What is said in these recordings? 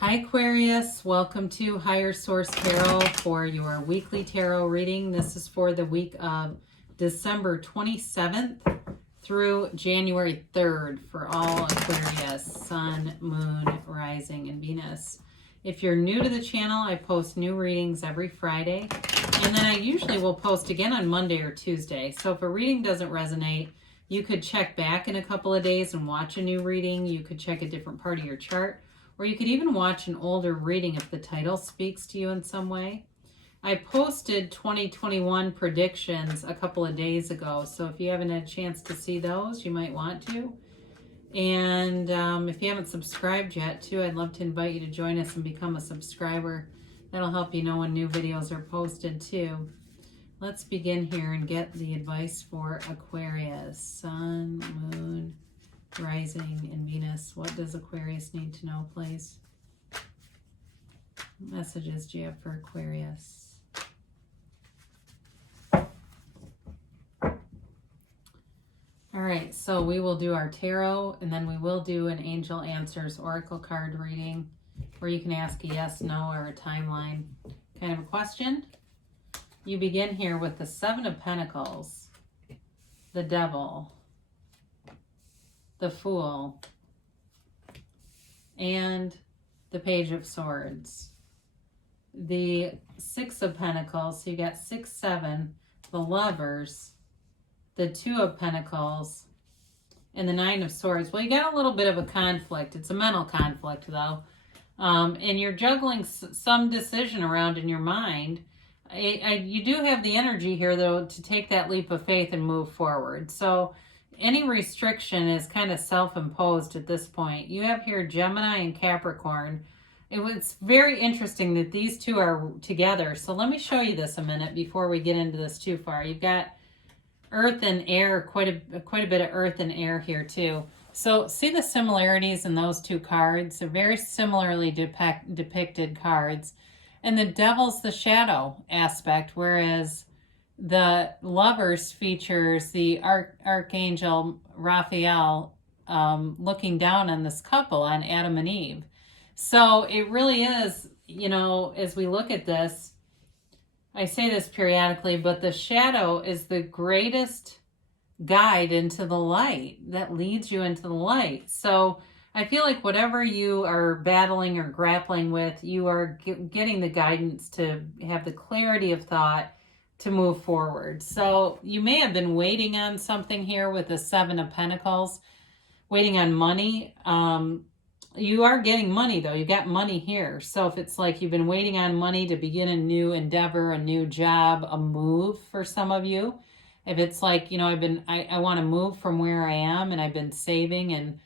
Hi Aquarius, welcome to Higher Source Tarot for your weekly tarot reading. This is for the week of December 27th through January 3rd for all Aquarius, Sun, Moon, Rising, and Venus. If you're new to the channel, I post new readings every Friday, and then I usually will post again on Monday or Tuesday. So if a reading doesn't resonate, you could check back in a couple of days and watch a new reading. You could check a different part of your chart. Or you could even watch an older reading if the title speaks to you in some way. I posted 2021 predictions a couple of days ago, so if you haven't had a chance to see those, you might want to. And if you haven't subscribed yet, too, I'd love to invite you to join us and become a subscriber. That'll help you know when new videos are posted, too. Let's begin here and get the advice for Aquarius, Sun, Moon, Rising, and Venus. What does Aquarius need to know, please? What messages do you have for Aquarius? All right, so we will do our tarot, and then we will do an Angel Answers Oracle card reading, where you can ask a yes, no, or a timeline kind of a question. You begin here with the Seven of Pentacles, the Devil, the Fool, and the Page of Swords. The Six of Pentacles, so you got 6, 7, the Lovers, the Two of Pentacles, and the Nine of Swords. Well, you got a little bit of a conflict. It's a mental conflict, though. And you're juggling some decision around in your mind. You do have the energy here, though, to take that leap of faith and move forward. So any restriction is kind of self-imposed at this point. You have here Gemini and Capricorn. It's very interesting that these two are together. So let me show you this a minute before we get into this too far. You've got Earth and air, quite a bit of Earth and air here too. So see the similarities in those two cards. They're very similarly depicted cards. And the Devil's the shadow aspect, whereas the Lovers features the Archangel Raphael looking down on this couple, on Adam and Eve. So it really is, you know, as we look at this, I say this periodically, but the shadow is the greatest guide into the light, that leads you into the light. So I feel like whatever you are battling or grappling with, you are getting the guidance to have the clarity of thought to move forward. So you may have been waiting on something here with the Seven of Pentacles, waiting on money. You are getting money, though. You got money here. So if it's like you've been waiting on money to begin a new endeavor, a new job, a move for some of you. If it's like, you know, I want to move from where I am, and I've been saving and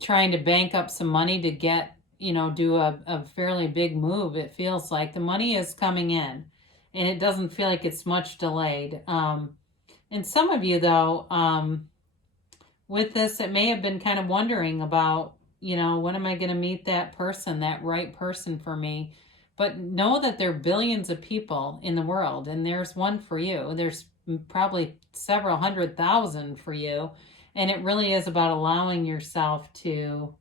trying to bank up some money to get, you know, do a fairly big move. It feels like the money is coming in. And it doesn't feel like it's much delayed. And some of you, though, with this, it may have been kind of wondering about, you know, when am I going to meet that person, that right person for me? But know that there are billions of people in the world, and there's one for you. There's probably several 100,000 for you. And it really is about allowing yourself to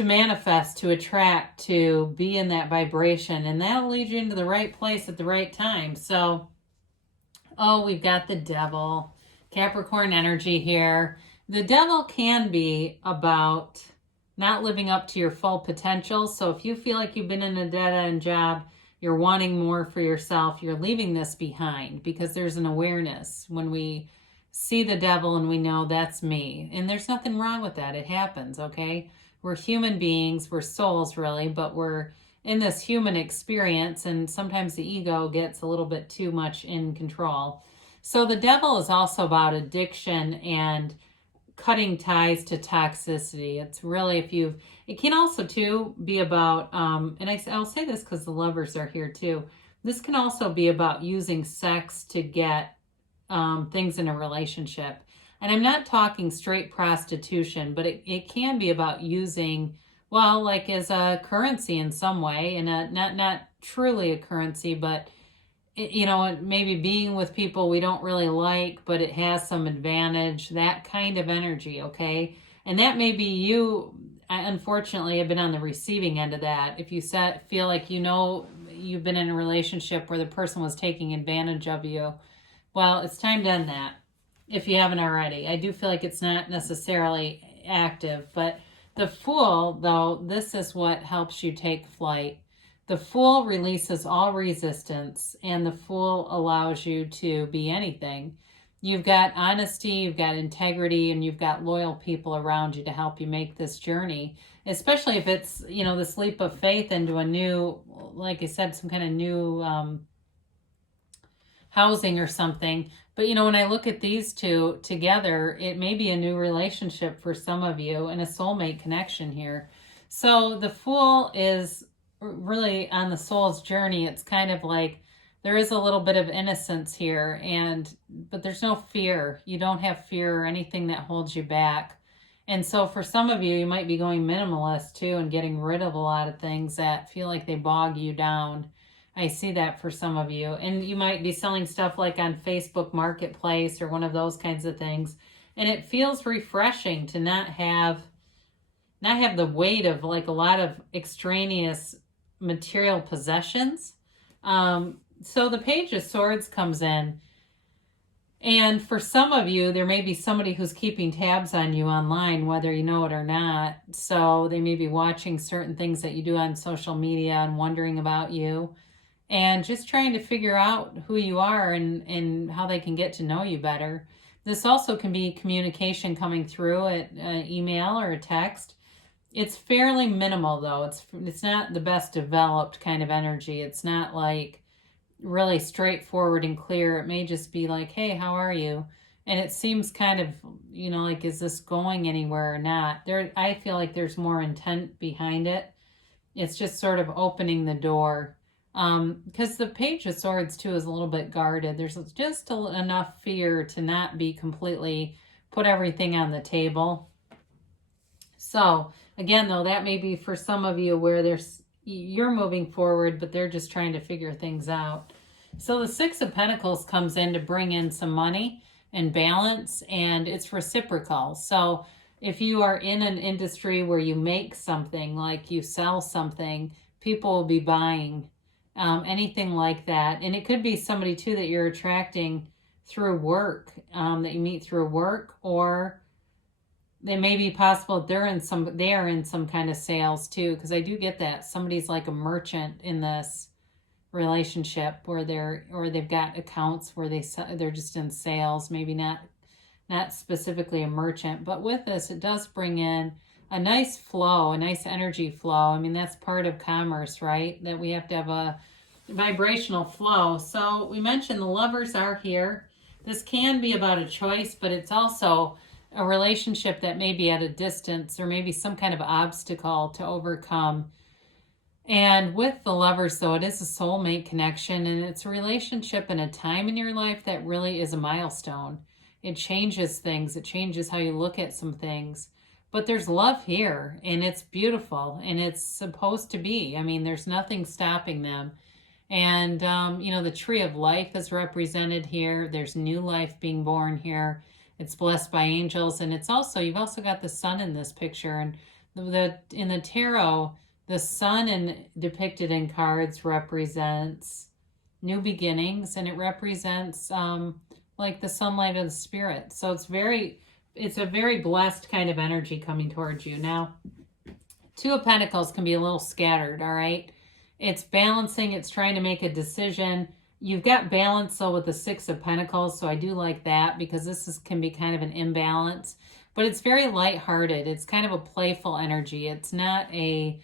manifest, to attract, to be in that vibration, and that'll lead you into the right place at the right time. So, we've got the Devil, Capricorn energy here. The Devil can be about not living up to your full potential. So if you feel like you've been in a dead-end job, you're wanting more for yourself, you're leaving this behind, because there's an awareness when we see the Devil and we know that's me. And there's nothing wrong with that. It happens, okay? We're human beings, we're souls really, but we're in this human experience, and sometimes the ego gets a little bit too much in control. So the Devil is also about addiction and cutting ties to toxicity. It's really, it can also too be about, and I'll say this because the Lovers are here too. This can also be about using sex to get things in a relationship. And I'm not talking straight prostitution, but it can be about using, well, like as a currency in some way, and not truly a currency, but you know, maybe being with people we don't really like, but it has some advantage, that kind of energy, okay? And that may be you I unfortunately have been on the receiving end of that. If you feel like you've been in a relationship where the person was taking advantage of you, well, it's time to end that if you haven't already. I do feel like it's not necessarily active, but the Fool, though, this is what helps you take flight. The Fool releases all resistance, and the Fool allows you to be anything. You've got honesty, you've got integrity, and you've got loyal people around you to help you make this journey, especially if it's, this leap of faith into a new, like I said, some kind of new housing or something. But, when I look at these two together, it may be a new relationship for some of you and a soulmate connection here. So the Fool is really on the soul's journey. It's kind of like there is a little bit of innocence here, but there's no fear. You don't have fear or anything that holds you back. And so for some of you, you might be going minimalist too and getting rid of a lot of things that feel like they bog you down. I see that for some of you. And you might be selling stuff like on Facebook Marketplace or one of those kinds of things. And it feels refreshing to not have the weight of like a lot of extraneous material possessions. So the Page of Swords comes in. And for some of you, there may be somebody who's keeping tabs on you online, whether you know it or not. So they may be watching certain things that you do on social media and wondering about you. And just trying to figure out who you are and how they can get to know you better. This also can be communication coming through at email or a text. It's fairly minimal, though. It's not the best developed kind of energy. It's not like really straightforward and clear. It may just be like, hey, how are you? And it seems kind of, like, is this going anywhere or not? I feel like there's more intent behind it. It's just sort of opening the door. Because the Page of Swords too is a little bit guarded. There's just enough fear to not be completely put everything on the table. So again, though, that may be for some of you where you're moving forward, but they're just trying to figure things out. So the Six of Pentacles comes in to bring in some money and balance, and it's reciprocal. So if you are in an industry where you make something, like you sell something, people will be buying. Anything like that. And it could be somebody too that you're attracting through work, that you meet through work, or they may be possible they are in some kind of sales too, because I do get that somebody's like a merchant in this relationship where they've got accounts where they're just in sales, maybe not specifically a merchant. But with this, it does bring in a nice flow, a nice energy flow. I mean, that's part of commerce, right? That we have to have a vibrational flow. So we mentioned the Lovers are here. This can be about a choice, but it's also a relationship that may be at a distance or maybe some kind of obstacle to overcome. And with the Lovers, though, it is a soulmate connection, and it's a relationship in a time in your life that really is a milestone. It changes things. It changes how you look at some things. But there's love here, and it's beautiful, and it's supposed to be. I mean, there's nothing stopping them. And, the Tree of Life is represented here. There's new life being born here. It's blessed by angels. And you've also got the sun in this picture. And in the tarot, the sun depicted in cards represents new beginnings, and it represents like the sunlight of the spirit. So it's a very blessed kind of energy coming towards you. Now, Two of Pentacles can be a little scattered, all right? It's balancing. It's trying to make a decision. You've got balance, though, with the Six of Pentacles, so I do like that because can be kind of an imbalance. But it's very lighthearted. It's kind of a playful energy. It's not a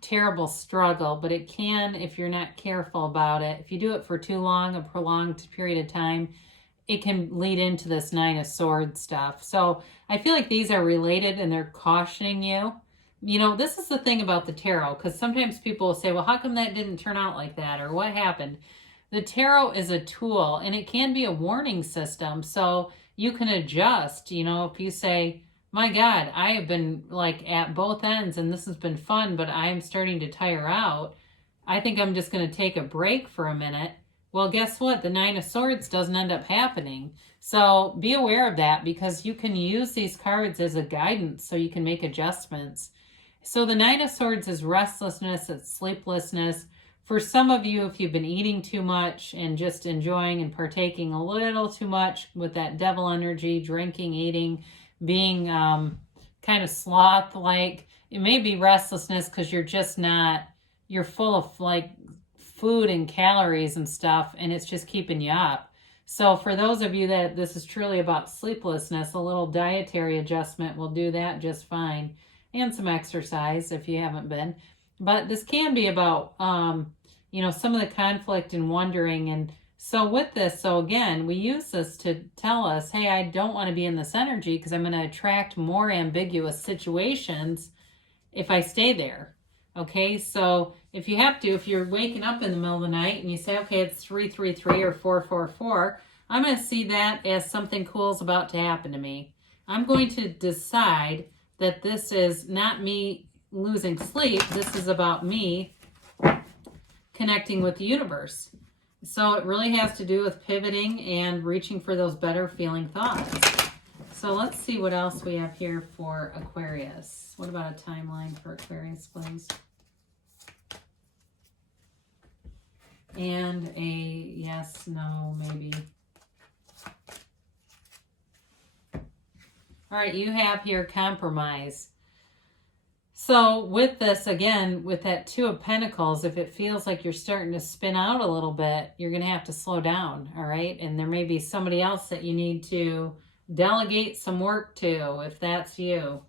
terrible struggle, but it can, if you're not careful about it, if you do it for too long, a prolonged period of time, it can lead into this Nine of Swords stuff. So I feel like these are related and they're cautioning you. This is the thing about the tarot, because sometimes people will say, well, how come that didn't turn out like that? Or what happened? The tarot is a tool, and it can be a warning system. So you can adjust, if you say, my God, I have been like at both ends and this has been fun, but I'm starting to tire out. I think I'm just going to take a break for a minute. Well, guess what? The Nine of Swords doesn't end up happening. So be aware of that, because you can use these cards as a guidance so you can make adjustments. So the Nine of Swords is restlessness, it's sleeplessness. For some of you, if you've been eating too much and just enjoying and partaking a little too much with that devil energy, drinking, eating, being kind of sloth-like, it may be restlessness because you're just not, you're full of like food and calories and stuff, and it's just keeping you up. So for those of you that this is truly about sleeplessness, a little dietary adjustment will do that just fine. And some exercise if you haven't been. But this can be about, you know, some of the conflict and wondering. And so with this, so again, we use this to tell us, hey, I don't want to be in this energy because I'm going to attract more ambiguous situations if I stay there. Okay, so if you have to, if you're waking up in the middle of the night and you say, okay, it's 333 or 444, I'm going to see that as something cool is about to happen to me. I'm going to decide that this is not me losing sleep. This is about me connecting with the universe. So it really has to do with pivoting and reaching for those better feeling thoughts. So let's see what else we have here for Aquarius. What about a timeline for Aquarius, please? And a yes, no, maybe. All right, you have here compromise. So with this, again, with that Two of Pentacles, if it feels like you're starting to spin out a little bit, you're going to have to slow down, all right? And there may be somebody else that you need to delegate some work to, if that's you.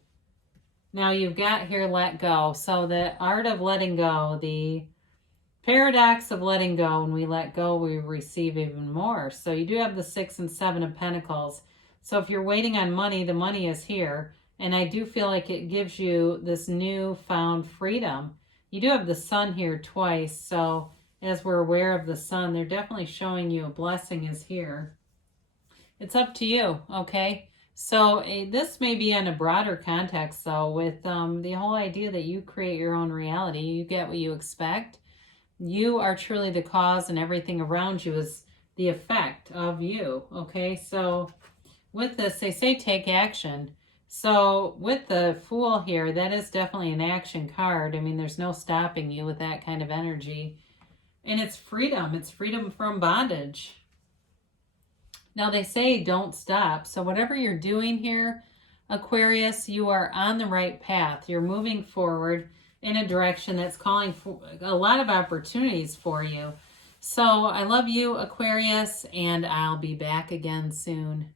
Now you've got here let go. So the art of letting go, the paradox of letting go, when we let go, we receive even more. So you do have the 6 and 7 of Pentacles. So if you're waiting on money, the money is here. And I do feel like it gives you this newfound freedom. You do have the Sun here twice. So as we're aware of the Sun, they're definitely showing you a blessing is here. It's up to you, okay? So this may be in a broader context, though, with the whole idea that you create your own reality. You get what you expect. You are truly the cause, and everything around you is the effect of you, okay? So with this, they say take action. So with the Fool here, that is definitely an action card. I mean, there's no stopping you with that kind of energy. And it's freedom. It's freedom from bondage. Now they say don't stop. So whatever you're doing here, Aquarius, you are on the right path. You're moving forward in a direction that's calling for a lot of opportunities for you. So I love you, Aquarius, and I'll be back again soon.